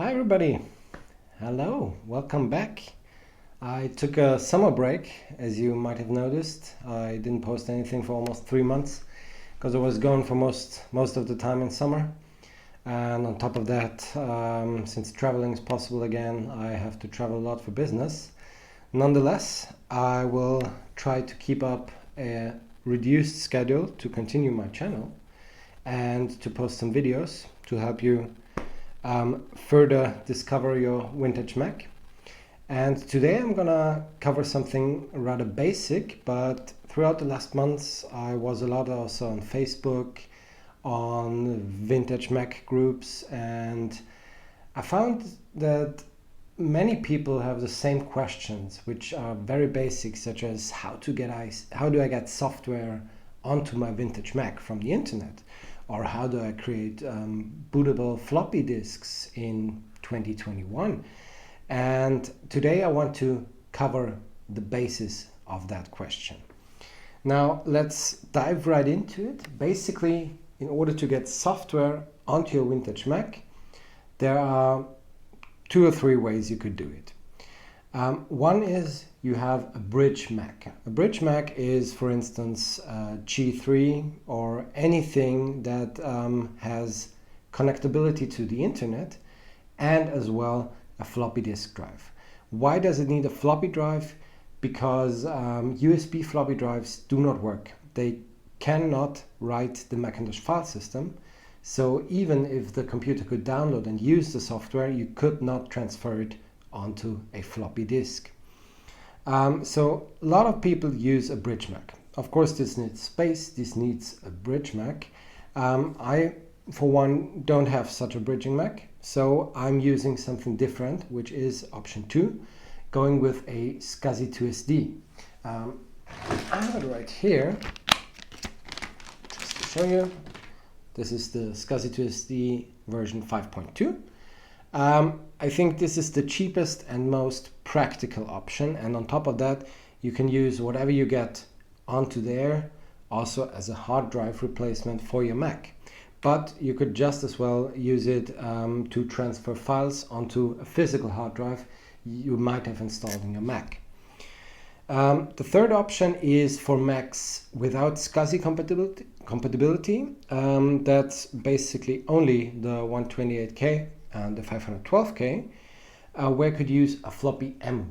Hi everybody, hello, welcome back. I took a summer break, as you might have noticed. I didn't post anything for almost 3 months because I was gone for most of the time in summer. And on top of that, since traveling is possible again, I have to travel a lot for business. Nonetheless, I will try to keep up a reduced schedule to continue my channel and to post some videos to help you further discover your vintage Mac. And today I'm gonna cover something rather basic, but throughout the last months I was a lot also on Facebook, on vintage Mac groups, and I found that many people have the same questions, which are very basic, such as how do I get software onto my vintage Mac from the internet, or how do I create bootable floppy disks in 2021. And today I want to cover the basis of that question. Now let's dive right into it. Basically, in order to get software onto your vintage Mac, there are 2 or 3 ways you could do it. One is you have a bridge Mac. A bridge Mac is, for instance, G3 or anything that has connectability to the internet, and as well a floppy disk drive. Why does it need a floppy drive? Because USB floppy drives do not work. They cannot write the Macintosh file system. So even if the computer could download and use the software, you could not transfer it onto a floppy disk. So a lot of people use a bridge Mac. Of course, this needs space, this needs a bridge Mac. I, for one, don't have such a bridging Mac, so I'm using something different, which is option 2, going with a SCSI-2SD. I have it right here, just to show you. This is the SCSI-2SD version 5.2. I think this is the cheapest and most practical option, and on top of that you can use whatever you get onto there also as a hard drive replacement for your Mac. But you could just as well use it to transfer files onto a physical hard drive you might have installed in your Mac. The third option is for Macs without SCSI compatibility. That's basically only the 128K and the 512K, where you could use a floppy emu.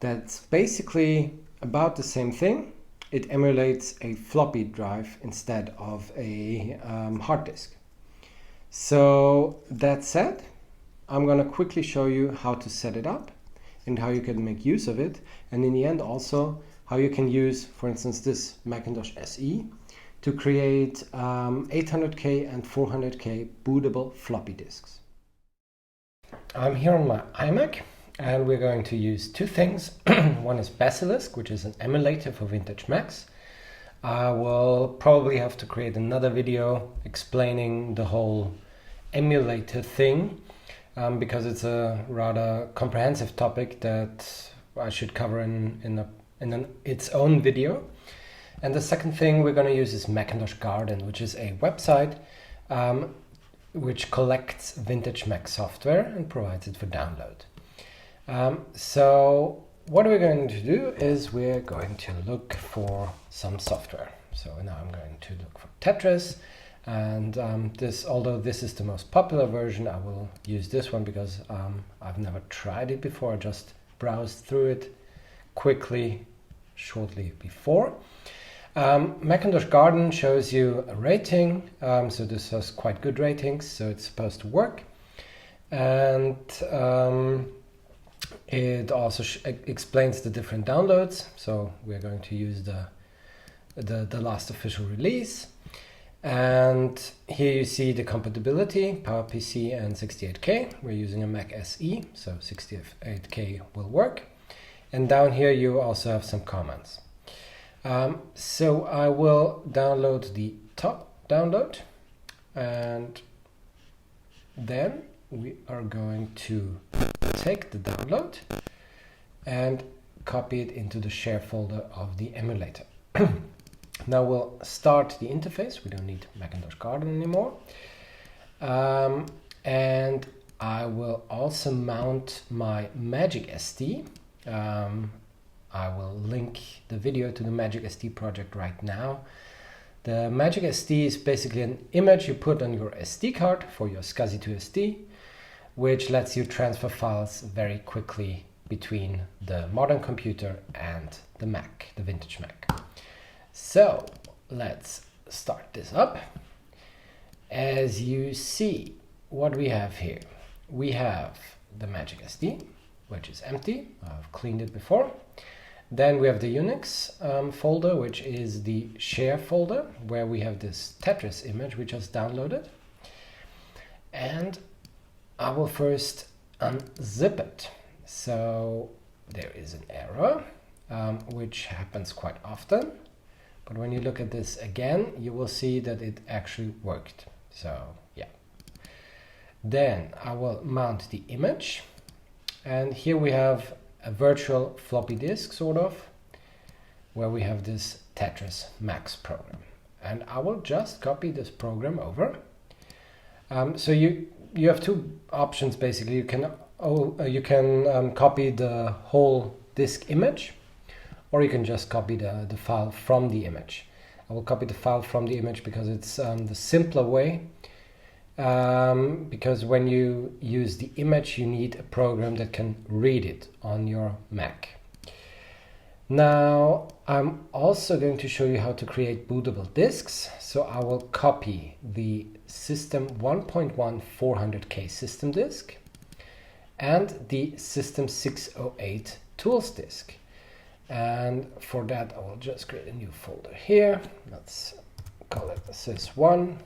That's basically about the same thing. It emulates a floppy drive instead of a hard disk. So that said, I'm going to quickly show you how to set it up and how you can make use of it, and in the end also how you can use, for instance, this Macintosh SE to create 800K and 400K bootable floppy disks. I'm here on my iMac, and we're going to use 2 things. One is Basilisk, which is an emulator for vintage Macs. I will probably have to create another video explaining the whole emulator thing, because it's a rather comprehensive topic that I should cover in its own video. And the second thing we're going to use is Macintosh Garden, which is a website which collects vintage Mac software and provides it for download. So what we're going to do is we're going to look for some software. So now I'm going to look for Tetris, and although this is the most popular version, I will use this one because I've never tried it before. I just browsed through it quickly shortly before. Macintosh Garden shows you a rating, so this has quite good ratings, so it's supposed to work. And it also explains the different downloads, so we're going to use the last official release. And here you see the compatibility, PowerPC and 68K. We're using a Mac SE, so 68K will work. And down here you also have some comments. So I will download the top download, and then we are going to take the download and copy it into the share folder of the emulator. Now we'll start the interface. We don't need Macintosh Garden anymore. And I will also mount my Magic SD. I will link the video to the Magic SD project right now. The Magic SD is basically an image you put on your SD card for your SCSI2SD, which lets you transfer files very quickly between the modern computer and the Mac, the vintage Mac. So let's start this up. As you see, what we have here, we have the Magic SD, which is empty. I've cleaned it before. Then we have the Unix folder, which is the share folder, where we have this Tetris image we just downloaded. And I will first unzip it. So there is an error, which happens quite often. But when you look at this again, you will see that it actually worked. So yeah. Then I will mount the image. And here we have a virtual floppy disk, sort of, where we have this Tetris Max program. And I will just copy this program over. So you have two options basically. You can copy the whole disk image, or you can just copy the file from the image. I will copy the file from the image because it's the simpler way. Because when you use the image, you need a program that can read it on your Mac. Now, I'm also going to show you how to create bootable disks. So I will copy the System 1.1 400K system disk and the System 608 tools disk. And for that, I will just create a new folder here. Let's call it sys1,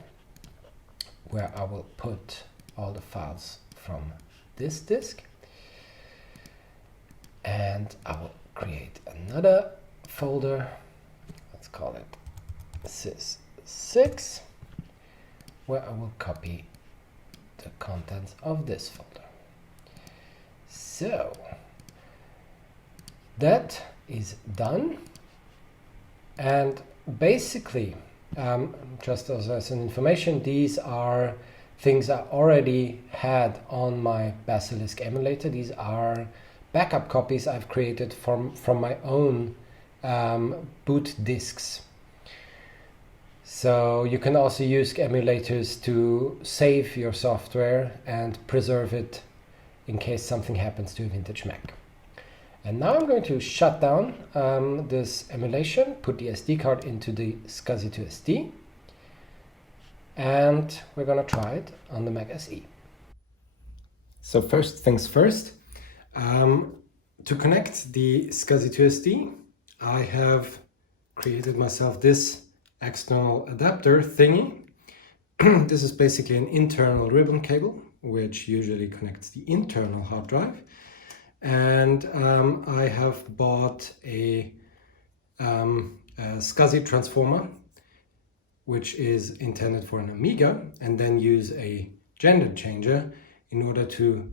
where I will put all the files from this disk. And I will create another folder. Let's call it sys6, where I will copy the contents of this folder. So that is done. And basically, just as an information, these are things I already had on my Basilisk emulator. These are backup copies I've created from my own boot disks. So you can also use emulators to save your software and preserve it in case something happens to a vintage Mac. And now I'm going to shut down this emulation, put the SD card into the SCSI2SD, and we're going to try it on the Mac SE. So first things first, to connect the SCSI2SD, I have created myself this external adapter thingy. This is basically an internal ribbon cable, which usually connects the internal hard drive. And I have bought a SCSI transformer, which is intended for an Amiga, and then use a gender changer in order to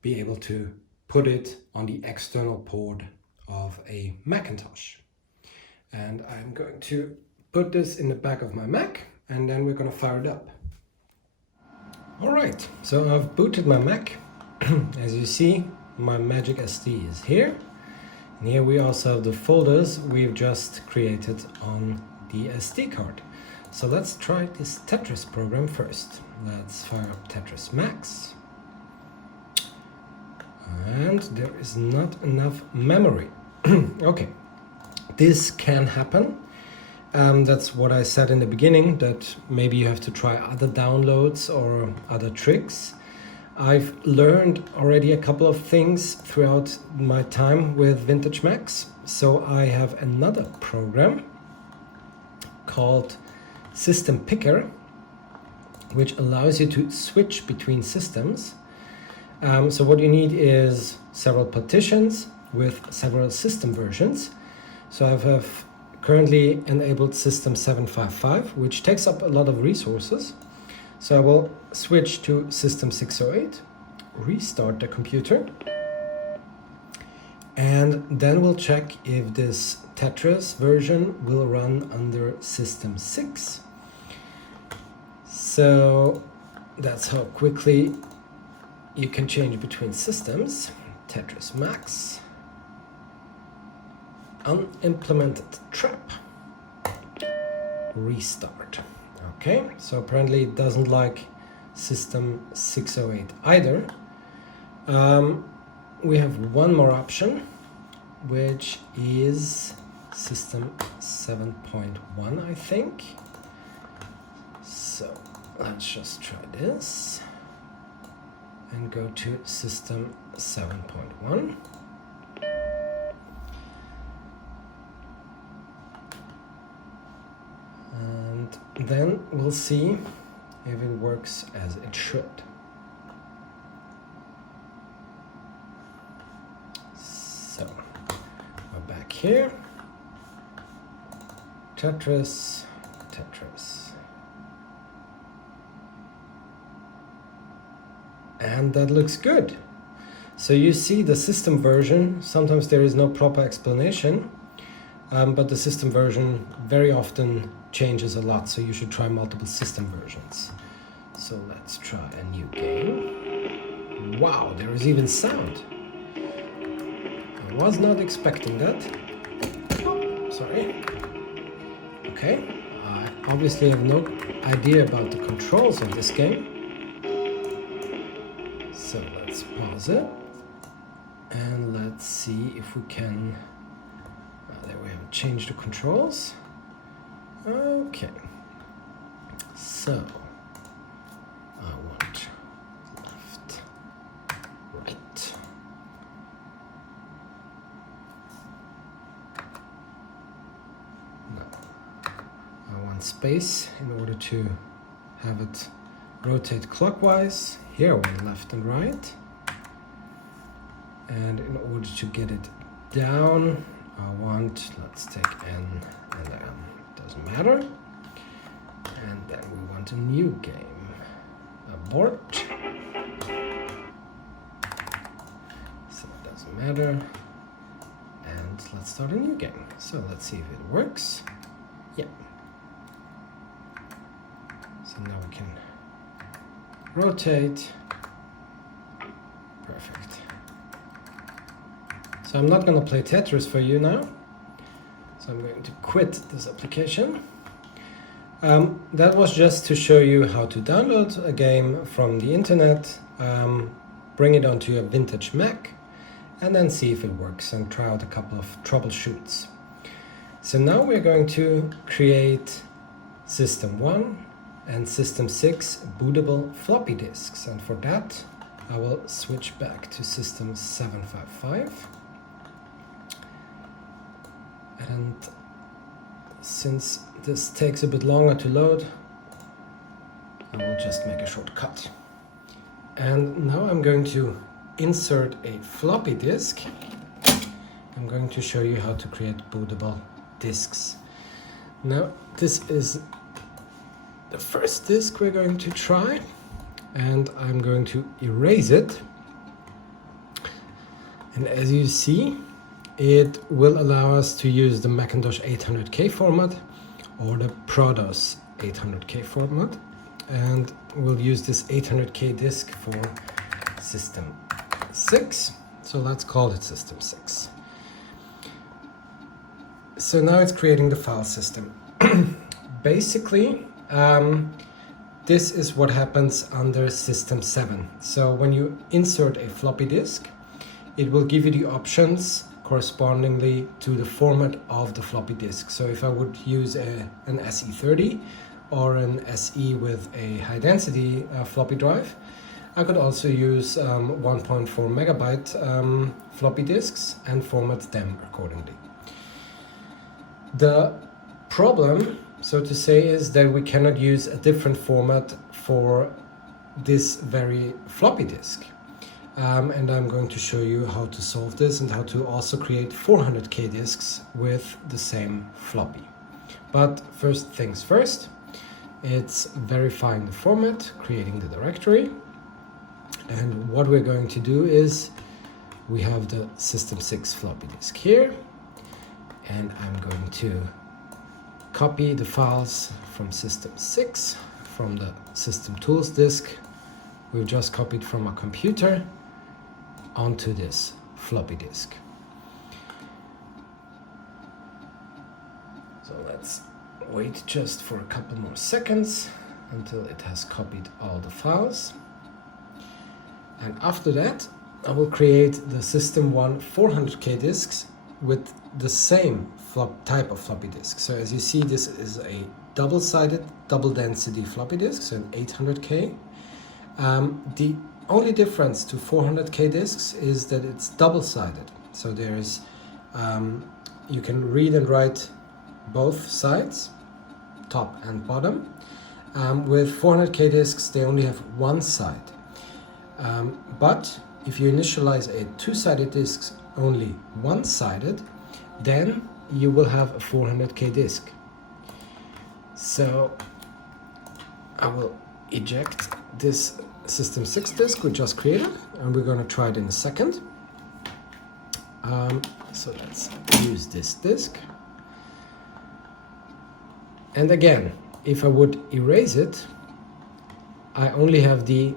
be able to put it on the external port of a Macintosh. And I'm going to put this in the back of my Mac, and then we're going to fire it up. All right, so I've booted my Mac. As you see, my Magic SD is here, and here we also have the folders we've just created on the SD card. So let's try this Tetris program first. Let's fire up Tetris Max, and there is not enough memory. Okay, this can happen. That's what I said in the beginning, that maybe you have to try other downloads or other tricks. I've learned already a couple of things throughout my time with vintage Macs. So I have another program called System Picker, which allows you to switch between systems. So what you need is several partitions with several system versions. So I have currently enabled System 755, which takes up a lot of resources. So I will switch to System 608, restart the computer, and then we'll check if this Tetris version will run under System 6. So that's how quickly you can change between systems. Tetris Max, unimplemented trap, restart. Okay, so apparently it doesn't like system 608 either. We have one more option, which is system 7.1, I think. So let's just try this and go to system 7.1. And then we'll see if it works as it should. So we're back here. Tetris. And that looks good. So you see the system version, sometimes there is no proper explanation, but the system version very often changes a lot, so you should try multiple system versions. So let's try a new game. Wow, there is even sound. I was not expecting that. Oh, sorry. Okay, I obviously have no idea about the controls of this game. So let's pause it and let's see if we can, there we have changed the controls. Okay, so I want left, right. No, I want space in order to have it rotate clockwise. Here I want left and right. And in order to get it down, I want, let's take N and M, doesn't matter. And then we want a new game. Abort. So it doesn't matter. And let's start a new game. So let's see if it works. Yeah. So now we can rotate. Perfect. So I'm not going to play Tetris for you now. So I'm going to quit this application. That was just to show you how to download a game from the internet, bring it onto your vintage Mac, and then see if it works and try out a couple of troubleshoots. So now we're going to create System 1 and System 6 bootable floppy disks, and for that I will switch back to System 755. And since this takes a bit longer to load, I will just make a shortcut. And now I'm going to insert a floppy disk. I'm going to show you how to create bootable disks. Now this is the first disk we're going to try, and I'm going to erase it. And as you see, it will allow us to use the Macintosh 800K format or the Prodos 800K format, and we'll use this 800K disk for System 6. So let's call it System 6. So now it's creating the file system. Basically, this is what happens under System 7. So when you insert a floppy disk, it will give you the options correspondingly to the format of the floppy disk. So if I would use an SE30 or an SE with a high density floppy drive, I could also use 1.4 megabyte floppy disks and format them accordingly. The problem, so to say, is that we cannot use a different format for this very floppy disk. And I'm going to show you how to solve this and how to also create 400K disks with the same floppy. But first things first, it's verifying the format, creating the directory. And what we're going to do is we have the System 6 floppy disk here, and I'm going to copy the files from System 6 from the System Tools disk we've just copied from a computer onto this floppy disk. So let's wait just for a couple more seconds until it has copied all the files. And after that, I will create the System 1 400K disks with the same type of floppy disk. So as you see, this is a double-sided, double-density floppy disk, so an 800K. The only difference to 400K disks is that it's double-sided. So there's, you can read and write both sides, top and bottom. With 400K disks, they only have one side. But if you initialize a two-sided disk only one-sided, then you will have a 400K disk. So I will eject this System 6 disk we just created, and we're going to try it in a second. So let's use this disk. And again, if I would erase it, I only have the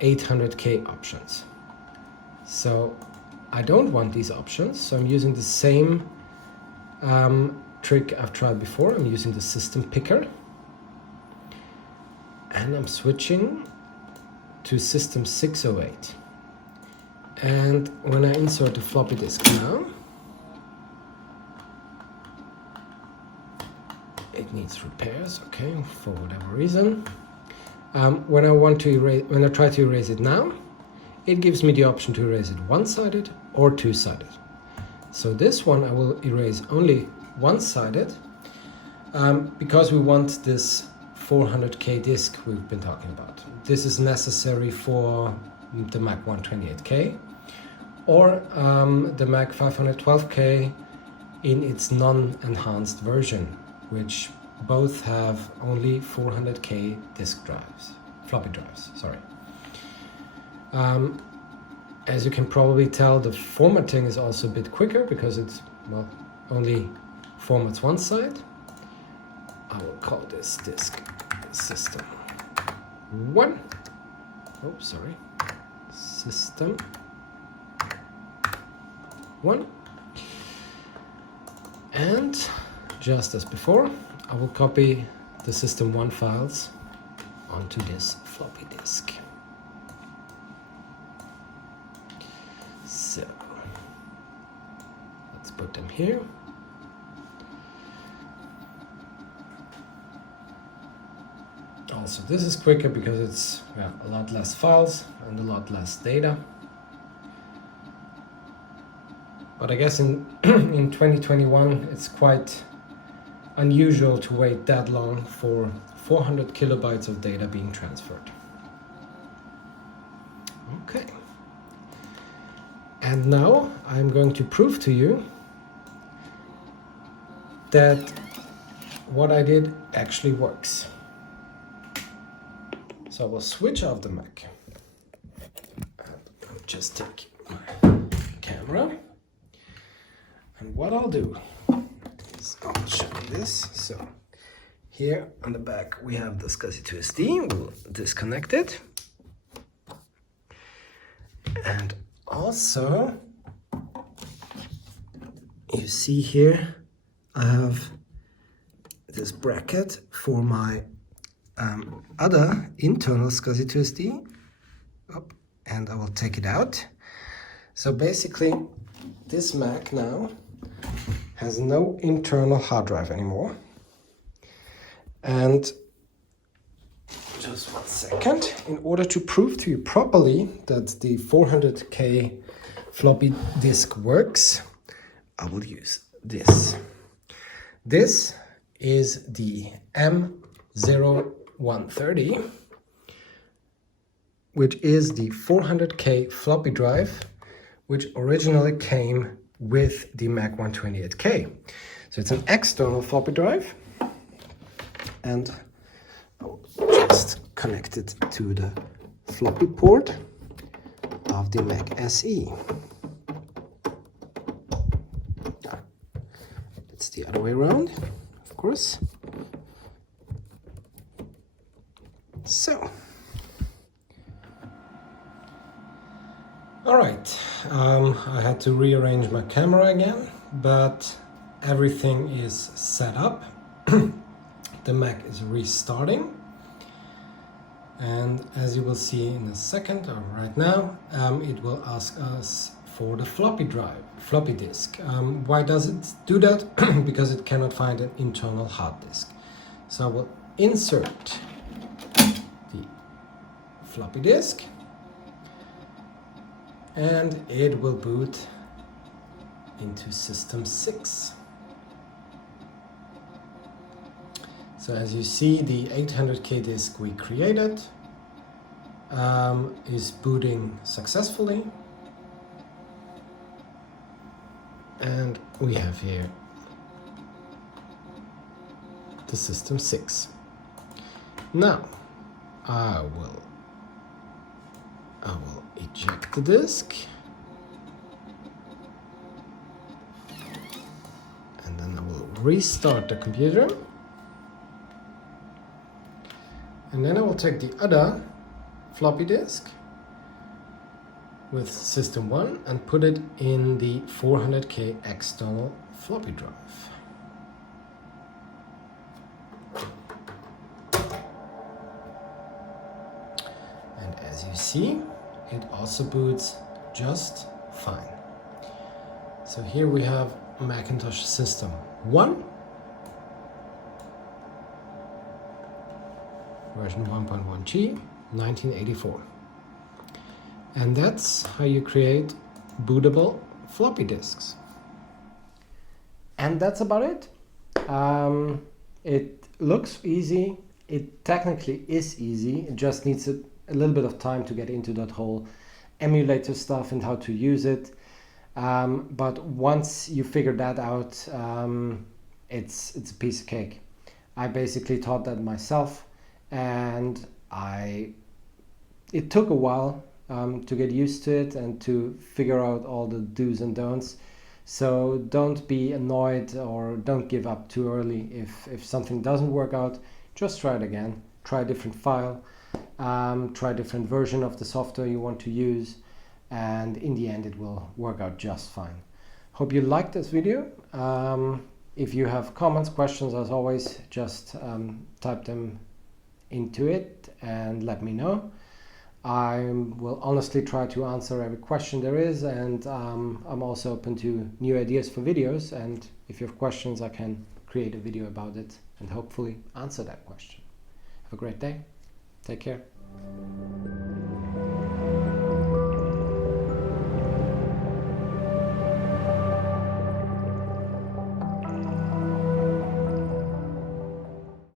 800K options. So I don't want these options, so I'm using the same trick I've tried before. I'm using the system picker, and I'm switching to System 608. And when I insert the floppy disk now, it needs repairs, okay, for whatever reason. When I try to erase it now, it gives me the option to erase it one-sided or two-sided. So this one I will erase only one-sided because we want this 400K disk we've been talking about. This is necessary for the Mac 128K or the Mac 512K in its non-enhanced version, which both have only 400K disk drives, floppy drives, sorry. As you can probably tell, the formatting is also a bit quicker because it's, well, only formats one side. I will call this disk System 1. Oh, sorry. System 1. And just as before, I will copy the System 1 files onto this floppy disk. So let's put them here. Also, this is quicker because it's a lot less files and a lot less data. But I guess in 2021 it's quite unusual to wait that long for 400 kilobytes of data being transferred. Okay. And now I'm going to prove to you that what I did actually works. So I will switch off the Mac. I'll just take my camera. And what I'll do is I'll show you this. So here on the back we have the SCSI2SD. We'll disconnect it. And also, you see here, I have this bracket for my other internal SCSI2SD. And I will take it out. So basically, this Mac now has no internal hard drive anymore. And just 1 second. In order to prove to you properly that the 400K floppy disk works, I will use this. This is the M0130, which is the 400K floppy drive, which originally came with the Mac 128K. So it's an external floppy drive, and I'll just connect it to the floppy port of the Mac SE. It's the other way around, of course. Alright, I had to rearrange my camera again, but everything is set up. The Mac is restarting, and as you will see in a second, or right now, it will ask us for the floppy disk. Why does it do that? Because it cannot find an internal hard disk. So I will insert the floppy disk, and it will boot into System 6. So as you see, the 800K disk we created is booting successfully. And we have here the System 6. Now I will eject the disk, and then I will restart the computer, and then I will take the other floppy disk with System 1 and put it in the 400K external floppy drive. And as you see, it also boots just fine. So here we have Macintosh System 1, version 1.1G, 1984. And that's how you create bootable floppy disks. And that's about it. It looks easy. It technically is easy. It just needs a little bit of time to get into that whole emulator stuff and how to use it. But once you figure that out, it's a piece of cake. I basically taught that myself, and it took a while to get used to it and to figure out all the do's and don'ts. So don't be annoyed or don't give up too early. If something doesn't work out, just try it again. Try a different file, try a different version of the software you want to use, and in the end it will work out just fine. Hope you liked this video. If you have comments, questions, as always, just type them into it and let me know. I will honestly try to answer every question there is, and I'm also open to new ideas for videos, and if you have questions I can create a video about it and hopefully answer that question. Have a great day. Take care.